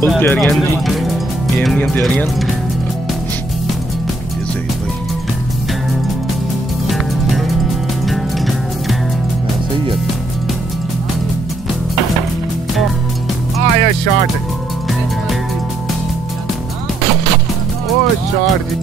Full तैयारियां जी, game दी तैयारियां। ये सही भाई, सही है। आया शॉट, ओ शॉट जी।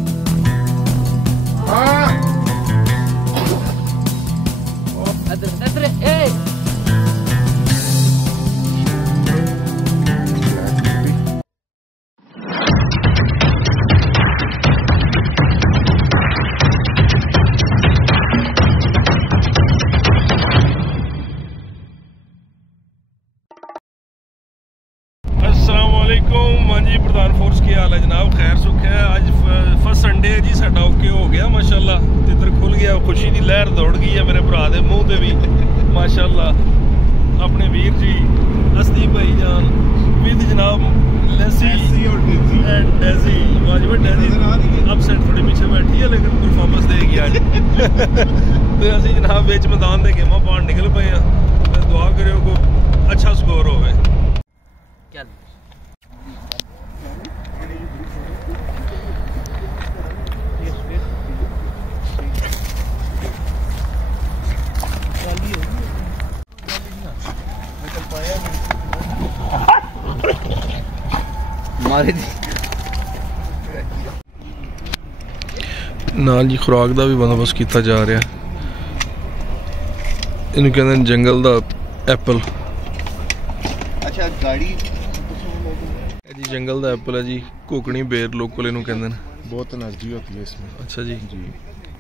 हाँ जी, प्रधान फोर्स की हाल है जनाब, खैर सुख है। आज फर्स्ट संडे है जी, साडा ओके हो गया माशाल्लाह। तितर खुल गया, खुशी की लहर दौड़ गई है मेरे भरा दे मूँह ते भी माशाल्लाह। अपने वीर जी असदीप भाई जान विद जनाब लेसी एंड डेजी, वाजिब डेजी अपसेट थोड़ी पीछे बैठी है लेकिन परफॉर्मेंस देगी आज। तो असी जनाब बिच मैदान के गेमां पान निकल पे हैं। दुआ करो को अच्छा स्कोर होवे। नाल जी खुराक का भी बंदोबस्त किया जा रहा है। इन्हें कहते हैं जंगल का एप्पल। अच्छा गाड़ी जी जंगल का एप्पल है जी, कोकणी बेर लोकल इन्हों कहते हैं। बहुत एनर्जी होती है इसमें। अच्छा जी,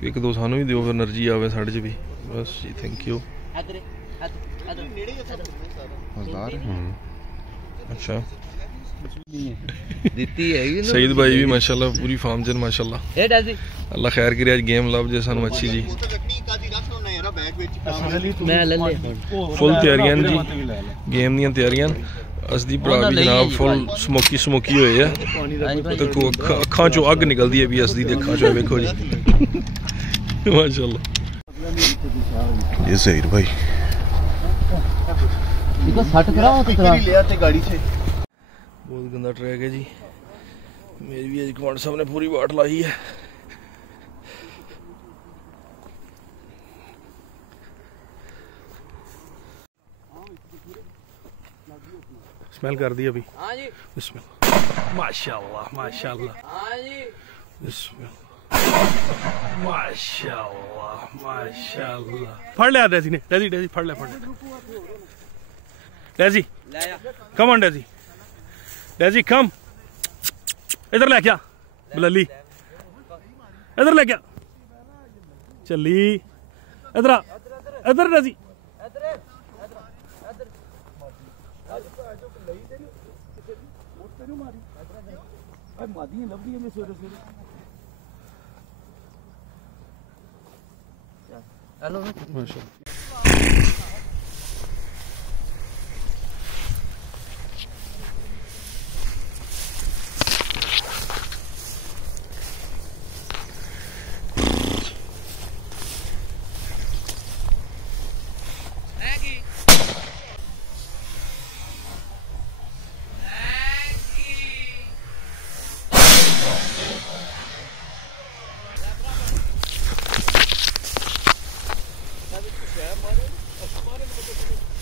एक दो सानू भी दियो, फिर एनर्जी आवे साढ़े च भी। बस जी, थैंक यू। अच्छा सईद भाई भी माशाल्लाह पूरी फार्म जन माशाल्लाह। अल्लाह खैर करे, आज गेम लव जे सानू अच्छी जी। फुल तैयारियां जी, गेम दी तैयारियां। असदी भरा भी जनाब फुल स्मोकी स्मोकी होए है। देखो अखां चो अग निकलदी है भी असदी दे अखां चो, देखो जी माशाल्लाह। ये सही भाई, गाड़ी से बहुत गंदा ट्रैक है जी। मेरी भी कमांड साहब ने पूरी वाट लाई है। स्मेल कर दी अभी। हाँ जी, माशाल्लाह माशाल्लाह। हाँ जी, माशाल्लाह माशाल्लाह। फड़ लिया डेजी ने, डेजी डेजी फड़ लिया, फड़ लिया Daisy. Come on Daisy, Daisy come इधर ले क्या बलली, इधर ले क्या चली, इधर इधर डेजी। हेलो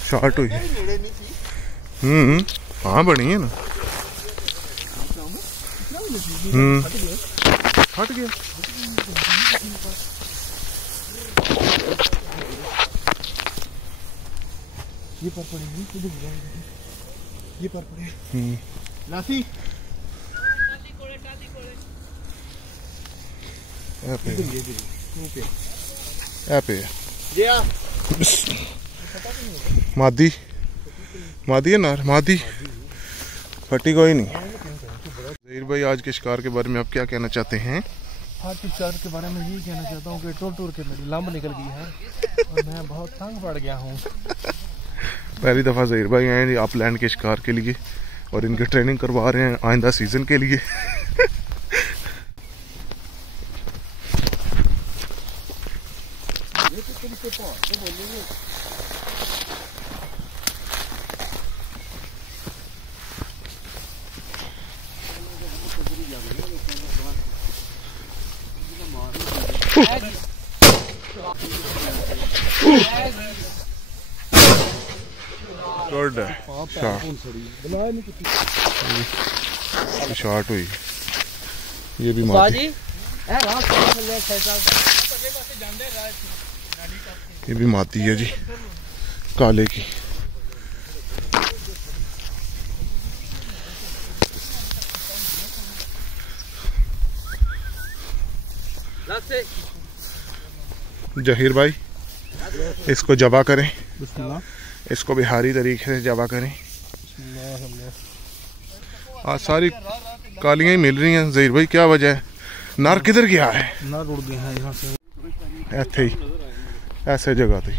शॉर्ट हुई। हाँ बनी है ना। हट गया। ये पर पड़ेगी, ये पर पड़े लासी पे मादी मादी है नार, मादी फटी कोई नहीं। ज़हीर भाई आज के शिकार के बारे में आप क्या कहना चाहते हैं? 4 के बारे में यही कहना चाहता हूँ कि टूर के मेरी लंब निकल गई है और मैं बहुत तंग पड़ गया हूँ। पहली दफ़ा ज़हीर भाई आए हैं अपलैंड के शिकार के लिए और इनकी ट्रेनिंग करवा रहे हैं आइंदा सीज़न के लिए। गुड शॉट हुई। ये भी मादी, ये भी मादी है जी काले की। जहीर भाई इसको जबा करें, इसको बिहारी तरीके से जबा करें। आज सारी कालियां ही मिल रही हैं। जहीर भाई क्या वजह है? नार किधर गया है? नार उड़ गए हैं यहाँ से। ऐसे ही ऐसे जगह थे।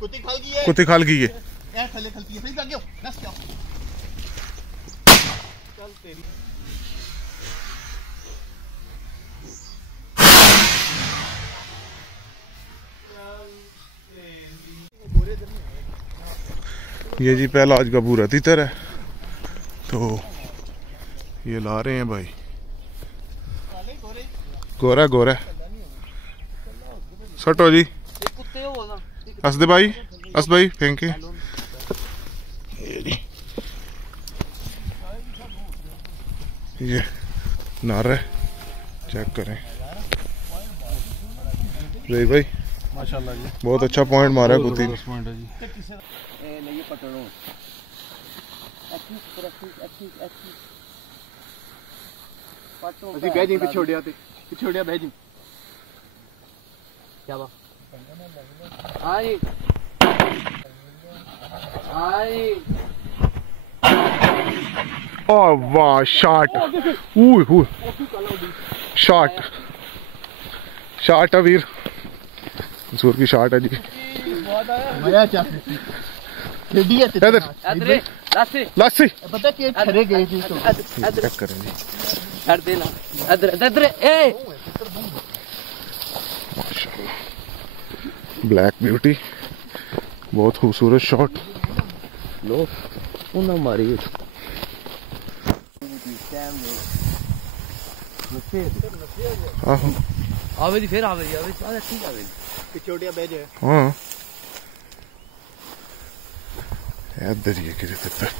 कुत्ती खाल गई है। ये जी पहला आज का पूरा तीतर है तो ये ला रहे हैं भाई। गोरा गोरा सटो जी। असद भाई फेंके। ये नार है, चेक करें। जहीर भाई माशाल्लाह जी बहुत अच्छा पॉइंट मारा कुत्ती ने। पिछोड़िया बैजिंग क्या बात आई ओ वाह शॉट, शॉट वीर जोर की शॉट है जी। लासी पता कि खड़े गए थी तो चेक करें जी। कर देना इधर ए माशाल्लाह ब्लैक ब्यूटी बहुत खूबसूरत शॉट। लो उन्हें मारी आवे जी फिर आवे जी ठीक आवे पिछोड़िया बैज है। हाँ इधर ये किधर तक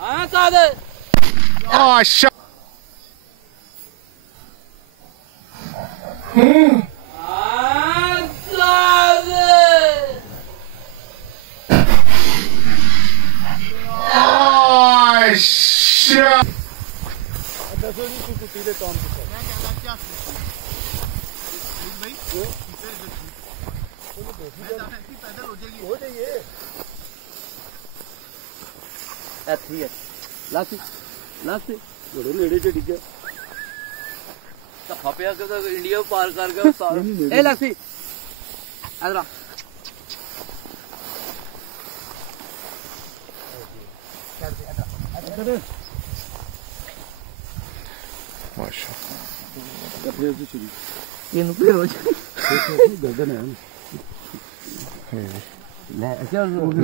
हाँ कादर आशा इंडिया पार कर गया लासी इधर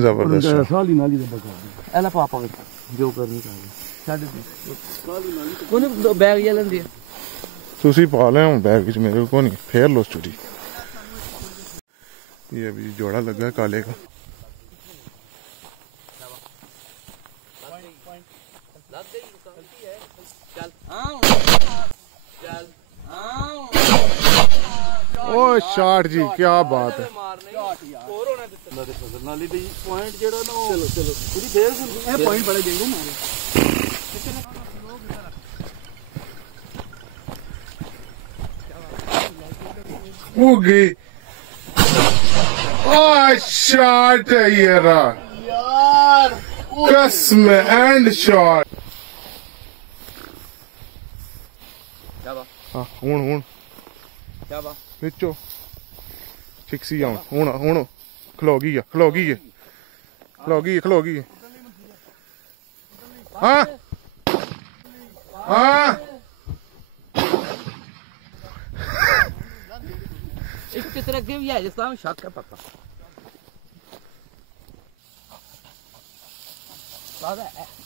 जबरदस्त पापा जो करनी बैग जलन तुसी पा ले बैग विच मेरे को नहीं फेर लो चोरी। ये अभी जोड़ा लगा काले का। ओ शॉट जी क्या बात है। पॉइंट जेड़ा ना चलो चलो पूरी देर से पॉइंट बड़े देंगे मारे वो गई। शॉट है ये रहा यार कसम एंड शॉट। हाँ हूं बिचो फिक्सी जाओ हूं खलो गई हाँ हाँ इसकी तरह गेम है जिसका हम शक है पक्का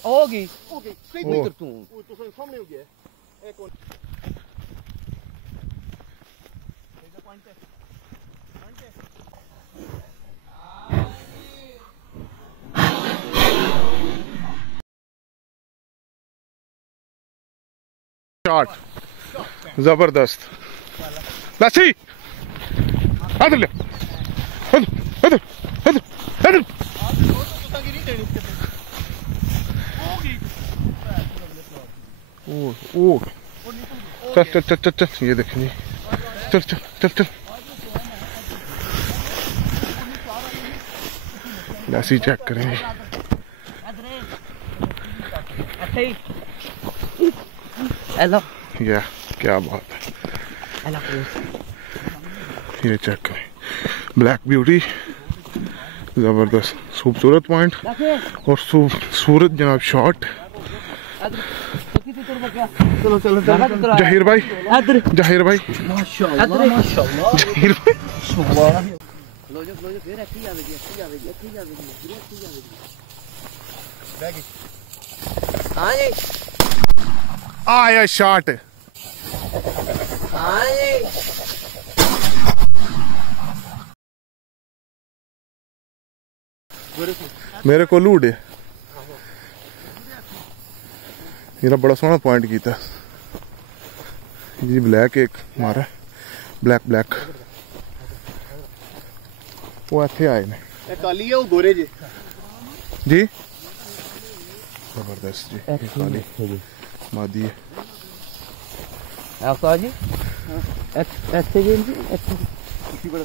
होगी ओ। तू सामने हो गया एक और शॉट जबरदस्त लासी अदल ओ चल ये देखेंगे चल लासी चेक करेंगे हेलो या क्या बात है हेलो ये चेक करें ब्लैक ब्यूटी जबरदस्त खूबसूरत पॉइंट और खूबसूरत जनाब शॉट। चलो जहीर भाई माशाल्लाह माशाल्लाह जहीर भाई लो जो फिर अच्छी आवेगी हां जी आया शॉट हां जी मेरे को लूड है मेरा बड़ा सोहना पॉइंट किया जी ब्लैक एक मारा ब्लैक वो इतने आए ने काली है वो गोरे जी जी जबरदस्त जी ये काली मादी है आप जी अच्छे जी किसी बड़ा